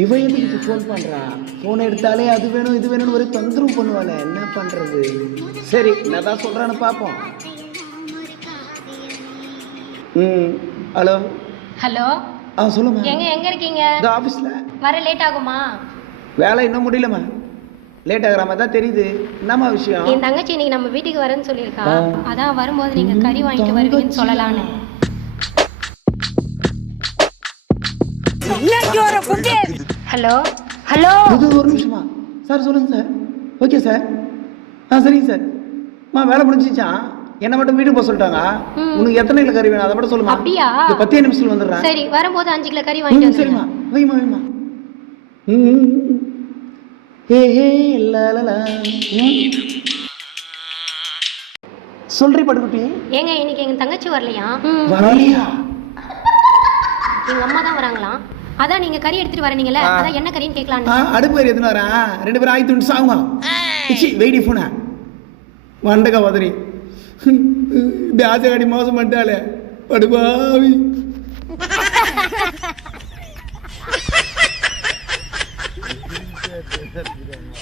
இவ எதுக்கு ஃபோன் பண்றா? ஃபோன் எடுத்தாலே அது வேணும் இது வேணும்னு ஒரு தொந்தரவு பண்ணுவாளே என்ன பண்றது? சரி நான் தான் சொல்றேன்னு பார்ப்போம். ம் ஹலோ. ஹலோ. ஆ சொல்லுமா எங்க எங்க இருக்கீங்க? இந்த ஆஃபீஸில் வர லேட் ஆகுமா? வேலை இன்னும் முடியலம்மா. லேட் ஆகிற மாதிரி தான் தெரியுது. என்னம்மா விஷயம்? என் தங்கச்சி இன்னைக்கு நம்ம வீட்டுக்கு வரேன்னு சொல்லியிருக்கா. அதான் வரும்போது நீங்க கறி வாங்கிட்டு வருவீங்கன்னு சொல்லலான்னு. ஹலோ? ஹலோ? இது ஒரு நிமிஷமா. சார் சொல்லுங்க சார். Okay sir. ஆ சரிங்க சார். மா வேலை முடிஞ்சிச்சான் என்ன மட்டும் வீட்டுக்கு போக சொல்லிட்டாங்க. உனக்கு எத்தனை கிலோ கறி வேணும்? அதை மட்டும் சொல்லுமா? அப்படியா? இந்த பத்தே நிமிஷத்துல வந்துடுறேன். சரி வரும்போது அஞ்சு கிலோ கறி வாங்கிட்டு சரிம்மா. வைமா வைமா ம். ஹே ஹே லலலா. சொல்றி படுக்குட்டி ஏங்க இன்னைக்கு எங்க தங்கச்சி வரலையா? வரலையா? எங்க அம்மா தான் வராங்களாம் அதான் நீங்க கறி எடுத்துட்டு வரீங்கல்ல ஆ. அதான் என்ன கறின்னு ஆ கேட்கலான்னு அடுப்பு கறி எத்தனை வரேன். ரெண்டு பேரும் ஆயிரத்தி ஒன்று சாகுமா இச்சி வெயிடி ஃபோனை வண்டக்கா வதரி இப்படி ஆசைக்காடி மோசம் பண்ணிட்டாலே படுபாவி. 그렇게했더니 미.